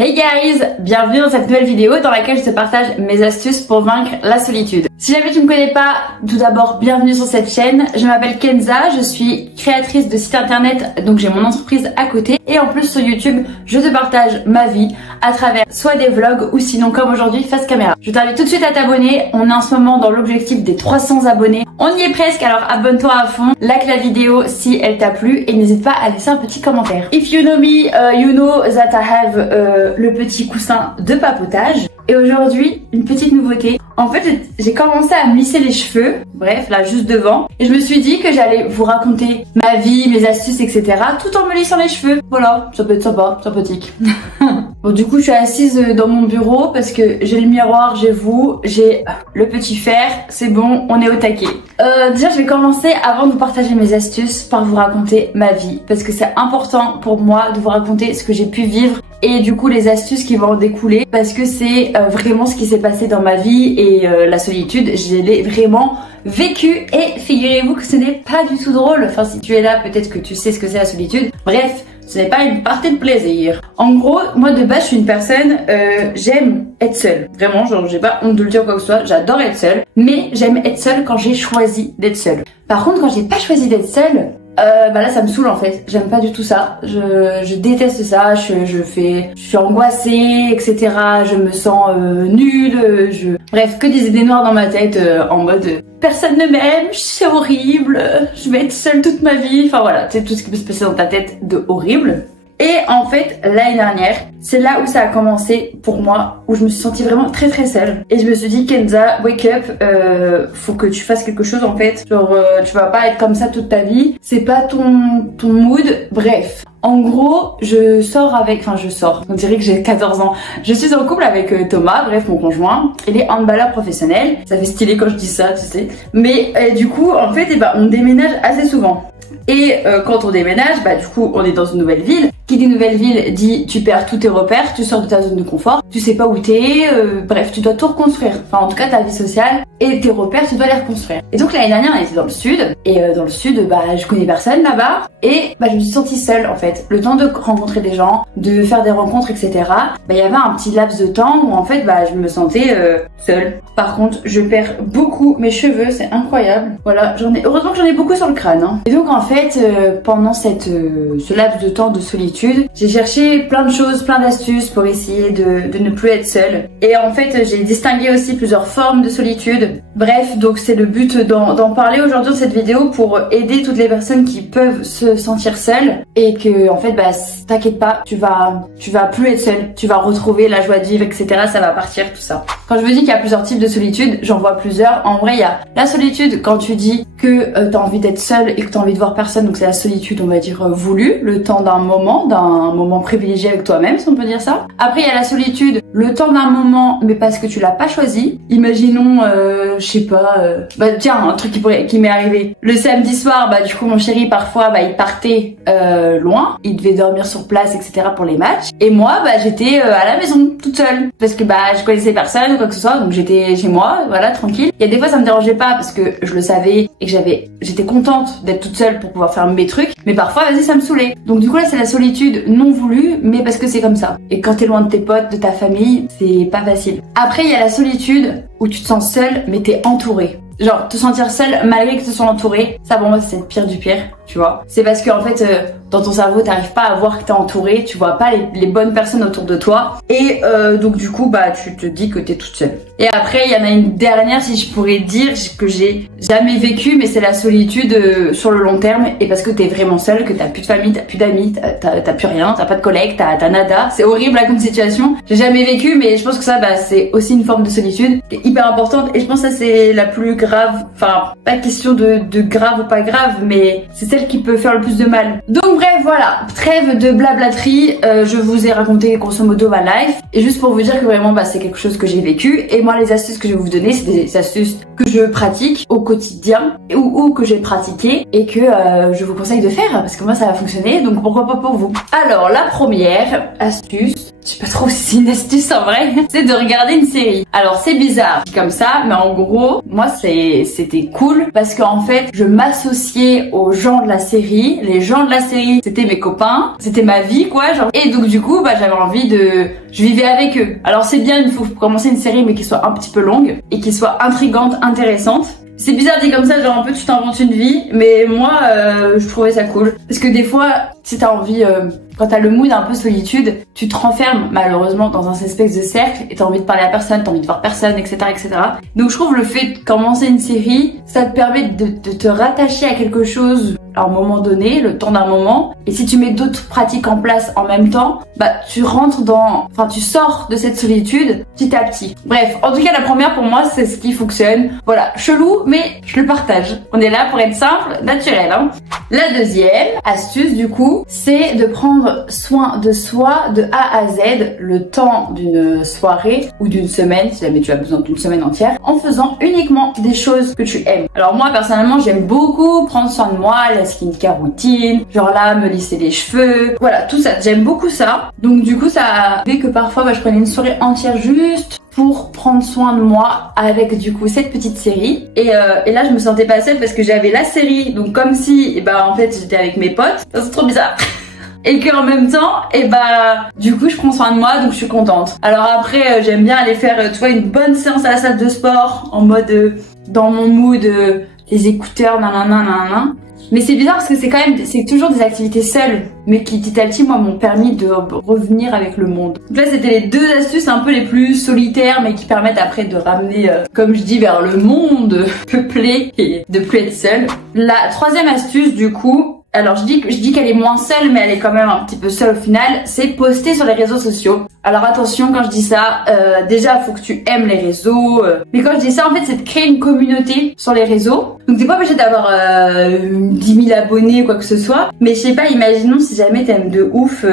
Hey guys, bienvenue dans cette nouvelle vidéo dans laquelle je te partage mes astuces pour vaincre la solitude. Si jamais tu ne me connais pas, tout d'abord bienvenue sur cette chaîne. Je m'appelle Kenza, je suis créatrice de site internet, donc j'ai mon entreprise à côté. Et en plus sur YouTube, je te partage ma vie à travers soit des vlogs ou sinon comme aujourd'hui face caméra. Je t'invite tout de suite à t'abonner, on est en ce moment dans l'objectif des 300 abonnés. On y est presque, alors abonne-toi à fond, like la vidéo si elle t'a plu et n'hésite pas à laisser un petit commentaire. If you know me, you know that I have le petit coussin de papotage. Et aujourd'hui, une petite nouveauté. En fait, j'ai commencé à me lisser les cheveux, bref, là juste devant. Et je me suis dit que j'allais vous raconter ma vie, mes astuces, etc. tout en me lissant les cheveux. Voilà, ça peut être sympa, sympathique. Bon, du coup, je suis assise dans mon bureau parce que j'ai le miroir, j'ai vous, j'ai le petit fer. C'est bon, on est au taquet. Déjà, je vais commencer avant de vous partager mes astuces par vous raconter ma vie. Parce que c'est important pour moi de vous raconter ce que j'ai pu vivre et du coup les astuces qui vont en découler. Parce que c'est vraiment ce qui s'est passé dans ma vie et la solitude, je l'ai vraiment vécu et figurez-vous que ce n'est pas du tout drôle. Enfin, si tu es là, peut-être que tu sais ce que c'est la solitude. Bref, ce n'est pas une partie de plaisir. En gros, moi de base, je suis une personne, j'aime être seule. Vraiment, genre, j'ai pas honte de le dire quoi que ce soit, j'adore être seule. Mais j'aime être seule quand j'ai choisi d'être seule. Par contre, quand j'ai pas choisi d'être seule, bah là ça me saoule en fait, j'aime pas du tout ça, je déteste ça, je suis angoissée, etc. Je me sens nulle, bref, que des idées noires dans ma tête en mode personne ne m'aime, c'est horrible, je vais être seule toute ma vie, enfin voilà, c'est tout ce qui peut se passer dans ta tête de horrible. Et en fait, l'année dernière, c'est là où ça a commencé pour moi, où je me suis sentie vraiment très très seule. Et je me suis dit, Kenza, wake up, faut que tu fasses quelque chose en fait. Genre, tu vas pas être comme ça toute ta vie. C'est pas ton mood. Bref. En gros, je sors, on dirait que j'ai 14 ans. Je suis en couple avec Thomas, bref, mon conjoint. Il est handballeur professionnel. Ça fait stylé quand je dis ça, tu sais. Mais du coup, en fait, on déménage assez souvent. Et quand on déménage, bah du coup, on est dans une nouvelle ville. Qui dit nouvelle ville dit tu perds tous tes repères, tu sors de ta zone de confort, tu sais pas où t'es, bref, tu dois tout reconstruire. Enfin, en tout cas, ta vie sociale et tes repères, tu dois les reconstruire. Et donc l'année dernière, on était dans le sud, et dans le sud, bah je connais personne là-bas, et bah je me suis sentie seule en fait. Le temps de rencontrer des gens, de faire des rencontres, etc. Bah il y avait un petit laps de temps où en fait, bah je me sentais seule. Par contre, je perds beaucoup mes cheveux, c'est incroyable. Voilà, heureusement que j'en ai beaucoup sur le crâne. Hein. Et donc en fait, pendant ce laps de temps de solitude, j'ai cherché plein de choses, plein d'astuces pour essayer de ne plus être seule. Et en fait, j'ai distingué aussi plusieurs formes de solitude. Bref, donc c'est le but d'en parler aujourd'hui dans cette vidéo pour aider toutes les personnes qui peuvent se sentir seules et que en fait, bah t'inquiète pas, tu vas plus être seule, tu vas retrouver la joie de vivre, etc. Ça va partir, tout ça. Quand je vous dis qu'il y a plusieurs types de solitude, j'en vois plusieurs. En vrai, il y a la solitude quand tu dis que t'as envie d'être seule et que t'as envie de voir personne, donc c'est la solitude, on va dire voulue, le temps d'un moment privilégié avec toi-même, si on peut dire ça. Après, il y a la solitude, le temps d'un moment, mais parce que tu l'as pas choisi. Imaginons, je sais pas, bah tiens, un truc qui m'est arrivé. Le samedi soir, bah du coup, mon chéri, parfois, bah il partait loin, il devait dormir sur place, etc. pour les matchs. Et moi, bah j'étais à la maison, toute seule, parce que bah je connaissais personne ou quoi que ce soit, donc j'étais chez moi, voilà, tranquille. Il y a des fois, ça me dérangeait pas parce que je le savais et que j'étais contente d'être toute seule pour pouvoir faire mes trucs, mais parfois, vas-y, ça me saoulait. Donc du coup là, c'est la solitude non voulue, mais parce que c'est comme ça. Et quand t'es loin de tes potes, de ta famille, c'est pas facile. Après, il y a la solitude où tu te sens seule, mais t'es entourée. Genre, te sentir seule malgré que tu sois entourée, ça pour moi c'est le pire du pire, tu vois. C'est parce que en fait, dans ton cerveau, t'arrives pas à voir que t'es entourée, tu vois pas les bonnes personnes autour de toi. Et donc du coup, bah tu te dis que t'es toute seule. Et après, il y en a une dernière, si je pourrais dire, que j'ai jamais vécu, mais c'est la solitude sur le long terme. Et parce que t'es vraiment seule, que t'as plus de famille, t'as plus d'amis, t'as plus rien, t'as pas de collègues, t'as nada. C'est horrible là comme situation. J'ai jamais vécu, mais je pense que ça, bah c'est aussi une forme de solitude qui est hyper importante. Et je pense que ça c'est la plus grave, enfin pas question de grave ou pas grave, mais c'est celle qui peut faire le plus de mal. Donc bref, voilà, trêve de blablaterie, je vous ai raconté grosso modo ma life, et juste pour vous dire que vraiment bah c'est quelque chose que j'ai vécu, et moi les astuces que je vais vous donner, c'est des astuces que je pratique au quotidien, ou que j'ai pratiqué, et que je vous conseille de faire, parce que moi ça va fonctionner, donc pourquoi pas pour vous. Alors la première astuce, je sais pas trop si c'est une astuce en vrai, c'est de regarder une série. Alors c'est bizarre comme ça, mais en gros, moi c'était cool parce qu'en fait, je m'associais aux gens de la série. Les gens de la série, c'était mes copains, c'était ma vie quoi, genre. Et donc du coup, j'avais envie je vivais avec eux. Alors c'est bien, il faut commencer une série mais qui soit un petit peu longue et qui soit intrigante, intéressante. C'est bizarre dit comme ça, genre un peu tu t'inventes une vie, mais moi je trouvais ça cool. Parce que des fois, si t'as envie, quand t'as le mood un peu solitude, tu te renfermes malheureusement dans un espèce de cercle et t'as envie de parler à personne, t'as envie de voir personne, etc. etc. Donc je trouve le fait de commencer une série, ça te permet de te rattacher à quelque chose à un moment donné, le temps d'un moment. Et si tu mets d'autres pratiques en place en même temps, tu rentres tu sors de cette solitude petit à petit. Bref, en tout cas la première pour moi c'est ce qui fonctionne. Voilà, chelou mais je le partage. On est là pour être simple, naturel hein. La deuxième astuce du coup, c'est de prendre soin de soi de A à Z le temps d'une soirée ou d'une semaine, si jamais tu as besoin d'une semaine entière, en faisant uniquement des choses que tu aimes. Alors moi personnellement j'aime beaucoup prendre soin de moi, la skincare routine, genre là me lisser les cheveux, voilà tout ça, j'aime beaucoup ça. Donc du coup ça a fait que parfois je prenais une soirée entière juste pour prendre soin de moi avec du coup cette petite série et là je me sentais pas seule parce que j'avais la série, donc comme si en fait j'étais avec mes potes, c'est trop bizarre. Et qu'en même temps, du coup je prends soin de moi donc je suis contente. Alors après j'aime bien aller faire tu vois une bonne séance à la salle de sport en mode dans mon mood, les écouteurs nanana. Mais c'est bizarre parce que c'est toujours des activités seules, mais qui petit à petit moi m'ont permis de revenir avec le monde. Donc là c'était les deux astuces un peu les plus solitaires mais qui permettent après de ramener comme je dis vers le monde peuplé et de plus être seule. La troisième astuce du coup, alors je dis qu'elle est moins seule mais elle est quand même un petit peu seule au final, c'est poster sur les réseaux sociaux. Alors attention quand je dis ça, déjà faut que tu aimes les réseaux, mais quand je dis ça en fait c'est de créer une communauté sur les réseaux. Donc t'es pas obligé d'avoir 10 000 abonnés ou quoi que ce soit, mais je sais pas, imaginons si jamais t'aimes de ouf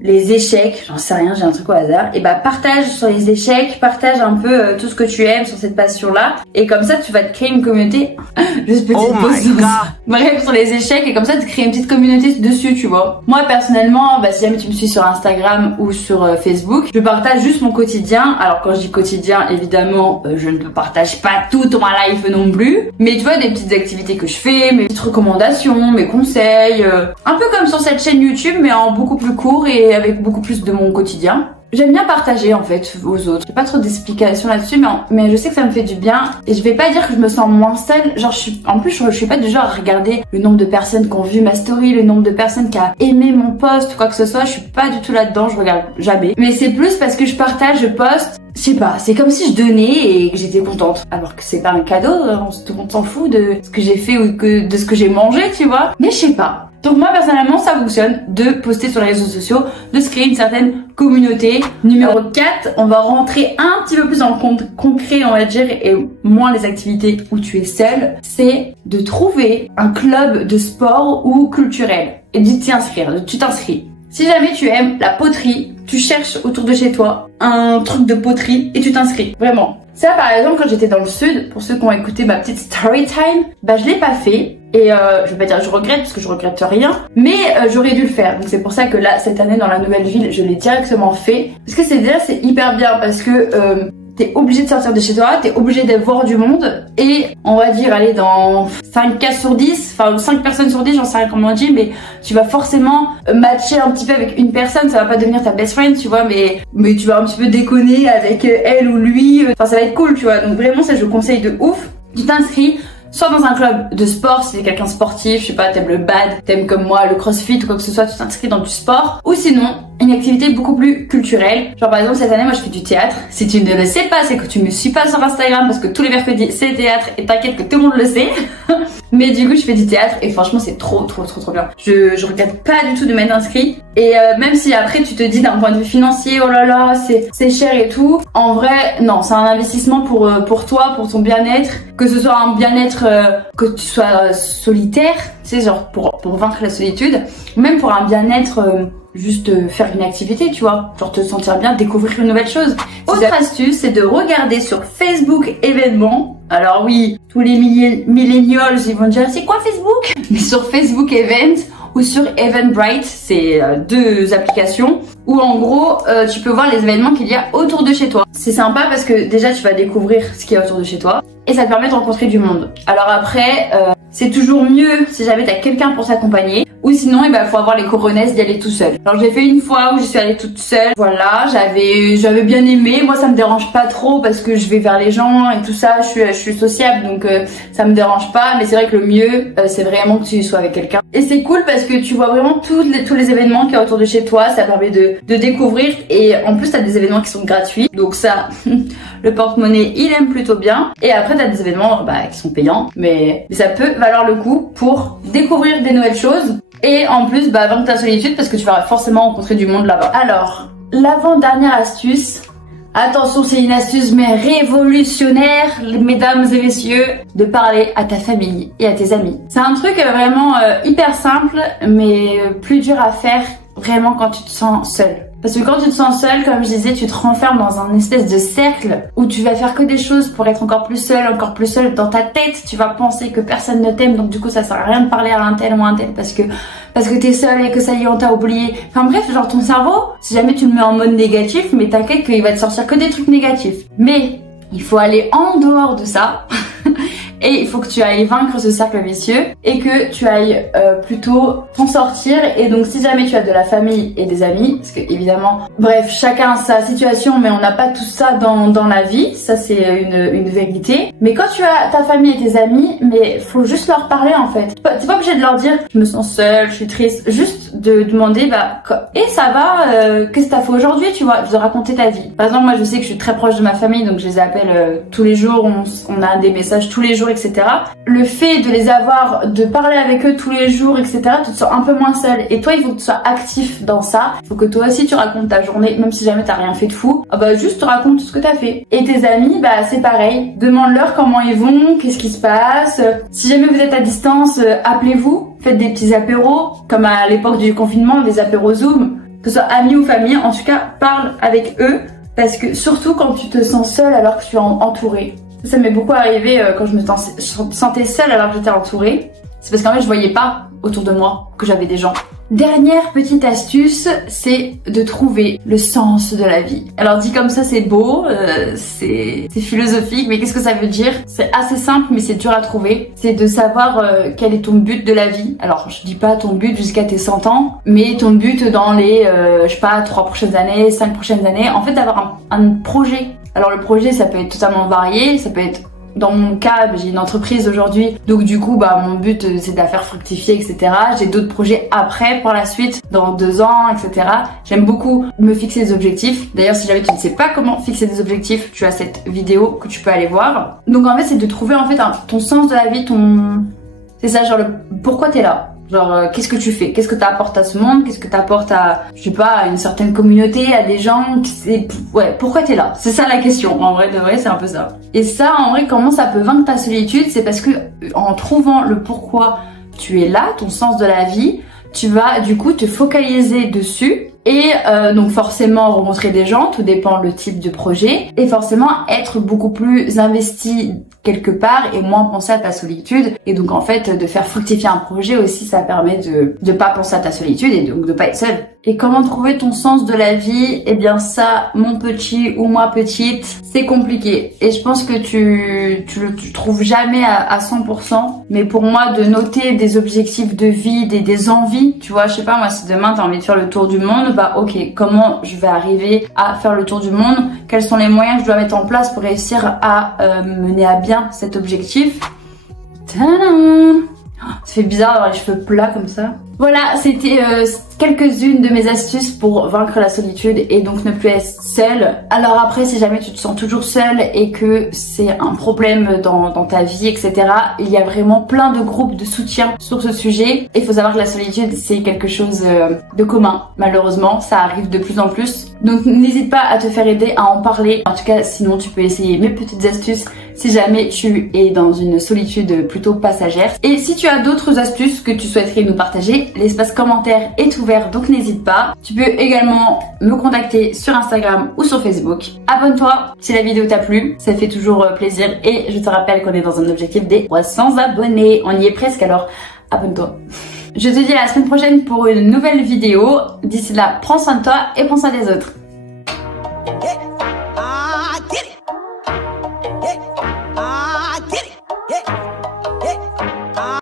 les échecs, j'en sais rien, j'ai un truc au hasard, et partage sur les échecs, partage un peu tout ce que tu aimes sur cette passion là, et comme ça tu vas te créer une communauté. Juste petite pause sur ça. Bref, sur les échecs, et comme ça tu crées une petite communauté dessus, tu vois. Moi personnellement, si jamais tu me suis sur Instagram ou sur Facebook, je partage juste mon quotidien. Alors quand je dis quotidien, évidemment je ne partage pas toute ma life non plus, mais tu vois des petites activités que je fais, mes petites recommandations, mes conseils, un peu comme sur cette chaîne YouTube mais en beaucoup plus court et avec beaucoup plus de mon quotidien. J'aime bien partager en fait aux autres. J'ai pas trop d'explications là-dessus, mais je sais que ça me fait du bien. Et je vais pas dire que je me sens moins seule. Genre en plus je suis pas du genre à regarder le nombre de personnes qui ont vu ma story, le nombre de personnes qui a aimé mon post ou quoi que ce soit. Je suis pas du tout là-dedans, je regarde jamais. Mais c'est plus parce que je partage, je poste. Je sais pas, c'est comme si je donnais et que j'étais contente. Alors que c'est pas un cadeau, on s'en fout de ce que j'ai fait ou de ce que j'ai mangé, tu vois. Mais je sais pas. Donc moi personnellement ça fonctionne de poster sur les réseaux sociaux, de se créer une certaine communauté. Numéro 4, on va rentrer un petit peu plus dans le compte concret on va dire et moins les activités où tu es seule. C'est de trouver un club de sport ou culturel et de t'y inscrire, tu t'inscris. Si jamais tu aimes la poterie, tu cherches autour de chez toi un truc de poterie et tu t'inscris, vraiment. Ça par exemple quand j'étais dans le sud, pour ceux qui ont écouté ma petite story time, je l'ai pas fait. Et je vais pas dire je regrette parce que je regrette rien, mais j'aurais dû le faire. Donc c'est pour ça que là cette année dans la nouvelle ville je l'ai directement fait. Parce que c'est hyper bien parce que t'es obligé de sortir de chez toi, t'es obligé de voir du monde et on va dire aller dans 5 cas sur 10, enfin 5 personnes sur 10, j'en sais rien comment on dit, mais tu vas forcément matcher un petit peu avec une personne, ça va pas devenir ta best friend tu vois, mais tu vas un petit peu déconner avec elle ou lui, enfin ça va être cool tu vois. Donc vraiment ça je vous conseille de ouf. Tu t'inscris soit dans un club de sport si t'es quelqu'un sportif, je sais pas, t'aimes le bad, t'aimes comme moi le crossfit ou quoi que ce soit, tu t'inscris dans du sport, ou sinon une activité beaucoup plus culturelle. Genre par exemple cette année moi je fais du théâtre. Si tu ne le sais pas, c'est que tu me suis pas sur Instagram parce que tous les mercredis c'est théâtre et t'inquiète que tout le monde le sait. Mais du coup je fais du théâtre et franchement c'est trop bien. Je regrette pas du tout de m'être inscrit. Et même si après tu te dis d'un point de vue financier, oh là là c'est cher et tout, en vrai non, c'est un investissement pour toi, pour ton bien-être, que ce soit un bien-être que tu sois solitaire, tu sais genre pour vaincre la solitude, même pour un bien-être juste faire une activité tu vois, genre te sentir bien, découvrir une nouvelle chose. Autre astuce c'est de regarder sur Facebook événements. Alors oui, tous les millennials ils vont dire c'est quoi Facebook, mais sur Facebook Events ou sur Eventbrite, c'est deux applications où en gros tu peux voir les événements qu'il y a autour de chez toi. C'est sympa parce que déjà tu vas découvrir ce qu'il y a autour de chez toi et ça te permet de rencontrer du monde. Alors après c'est toujours mieux si jamais t'as quelqu'un pour t'accompagner ou sinon il faut avoir les coronesses d'y aller tout seul. Alors j'ai fait une fois où je suis allée toute seule, voilà, j'avais bien aimé. Moi ça me dérange pas trop parce que je vais vers les gens et tout ça, je suis sociable donc ça me dérange pas, mais c'est vrai que le mieux c'est vraiment que tu sois avec quelqu'un. Et c'est cool parce que tu vois vraiment tous les événements qui y a autour de chez toi, ça permet de découvrir et en plus t'as des événements qui sont gratuits donc ça le porte-monnaie il aime plutôt bien. Et après t'as des événements qui sont payants mais ça peut valoir le coup pour découvrir des nouvelles choses et en plus vaincre ta solitude parce que tu vas forcément rencontrer du monde là-bas. Alors l'avant-dernière astuce, attention c'est une astuce mais révolutionnaire mesdames et messieurs, de parler à ta famille et à tes amis. C'est un truc vraiment hyper simple mais plus dur à faire vraiment quand tu te sens seule. Parce que quand tu te sens seule, comme je disais, tu te renfermes dans un espèce de cercle où tu vas faire que des choses pour être encore plus seule dans ta tête. Tu vas penser que personne ne t'aime, donc du coup ça sert à rien de parler à un tel ou un tel parce que t'es seule et que ça y est on t'a oublié. Enfin bref, genre ton cerveau, si jamais tu le mets en mode négatif, mais t'inquiète qu'il va te sortir que des trucs négatifs. Mais il faut aller en dehors de ça. Et il faut que tu ailles vaincre ce cercle vicieux et que tu ailles plutôt t'en sortir. Et donc si jamais tu as de la famille et des amis, parce que évidemment, bref, chacun a sa situation, mais on n'a pas tout ça dans la vie, ça c'est une vérité. Mais quand tu as ta famille et tes amis, mais faut juste leur parler en fait. T'es pas obligé de leur dire je me sens seule, je suis triste, juste de demander et ça va, qu'est-ce que t'as fait aujourd'hui, tu vois, de raconter ta vie. Par exemple moi je sais que je suis très proche de ma famille donc je les appelle tous les jours, on a des messages tous les jours, etc. Le fait de les avoir, de parler avec eux tous les jours, etc. tu te sens un peu moins seule. Et toi il faut que tu sois actif dans ça. Il faut que toi aussi tu racontes ta journée, même si jamais t'as rien fait de fou. Juste te raconte tout ce que t'as fait. Et tes amis, c'est pareil. Demande-leur comment ils vont, qu'est-ce qui se passe. Si jamais vous êtes à distance, appelez-vous, faites des petits apéros, comme à l'époque du confinement, des apéros Zoom. Que ce soit amis ou famille, en tout cas parle avec eux. Parce que surtout quand tu te sens seule alors que tu es entourée. Ça m'est beaucoup arrivé quand je me sentais seule alors que j'étais entourée. C'est parce qu'en fait je voyais pas autour de moi que j'avais des gens. Dernière petite astuce, c'est de trouver le sens de la vie. Alors dit comme ça c'est beau, c'est philosophique, mais qu'est-ce que ça veut dire? C'est assez simple mais c'est dur à trouver. C'est de savoir quel est ton but de la vie. Alors je dis pas ton but jusqu'à tes 100 ans, mais ton but dans les, 3 prochaines années, 5 prochaines années. En fait d'avoir un projet. Alors le projet ça peut être totalement varié, ça peut être... Dans mon cas, j'ai une entreprise aujourd'hui, donc du coup, mon but c'est de la faire fructifier, etc. J'ai d'autres projets après, par la suite, dans 2 ans, etc. J'aime beaucoup me fixer des objectifs. D'ailleurs, si jamais tu ne sais pas comment fixer des objectifs, tu as cette vidéo que tu peux aller voir. Donc en fait, c'est de trouver en fait ton sens de la vie, c'est ça, genre pourquoi t'es là. Genre, qu'est-ce que tu fais? Qu'est-ce que t'apportes à ce monde? Qu'est-ce que t'apportes à, à une certaine communauté, à des gens? Pourquoi t'es là? C'est ça la question. En vrai, de vrai, c'est un peu ça. Et ça, en vrai, comment ça peut vaincre ta solitude? C'est parce que, en trouvant le pourquoi tu es là, ton sens de la vie, tu vas, du coup, te focaliser dessus. Et donc forcément rencontrer des gens, tout dépend le type de projet, et forcément être beaucoup plus investi quelque part et moins penser à ta solitude. Et donc en fait de faire fructifier un projet aussi, ça permet de pas penser à ta solitude et donc de pas être seul. Et comment trouver ton sens de la vie? Eh bien ça, mon petit ou moi petite, c'est compliqué. Et je pense que tu le trouves jamais à 100%. Mais pour moi, de noter des objectifs de vie, des envies, tu vois, je sais pas, moi si demain t'as envie de faire le tour du monde, ok, comment je vais arriver à faire le tour du monde? Quels sont les moyens que je dois mettre en place pour réussir à mener à bien cet objectif? Tadam! Ça fait bizarre d'avoir les cheveux plats comme ça. Voilà, c'était quelques-unes de mes astuces pour vaincre la solitude et donc ne plus être seule. Alors après, si jamais tu te sens toujours seule et que c'est un problème dans ta vie, etc., il y a vraiment plein de groupes de soutien sur ce sujet. Il faut savoir que la solitude, c'est quelque chose de commun. Malheureusement, ça arrive de plus en plus. Donc n'hésite pas à te faire aider, à en parler. En tout cas, sinon tu peux essayer mes petites astuces si jamais tu es dans une solitude plutôt passagère. Et si tu as d'autres astuces que tu souhaiterais nous partager, l'espace commentaire est ouvert, donc n'hésite pas. Tu peux également me contacter sur Instagram ou sur Facebook. Abonne-toi si la vidéo t'a plu, ça fait toujours plaisir. Et je te rappelle qu'on est dans un objectif des 300 abonnés. On y est presque, alors abonne-toi. Je te dis à la semaine prochaine pour une nouvelle vidéo. D'ici là, prends soin de toi et prends soin des autres.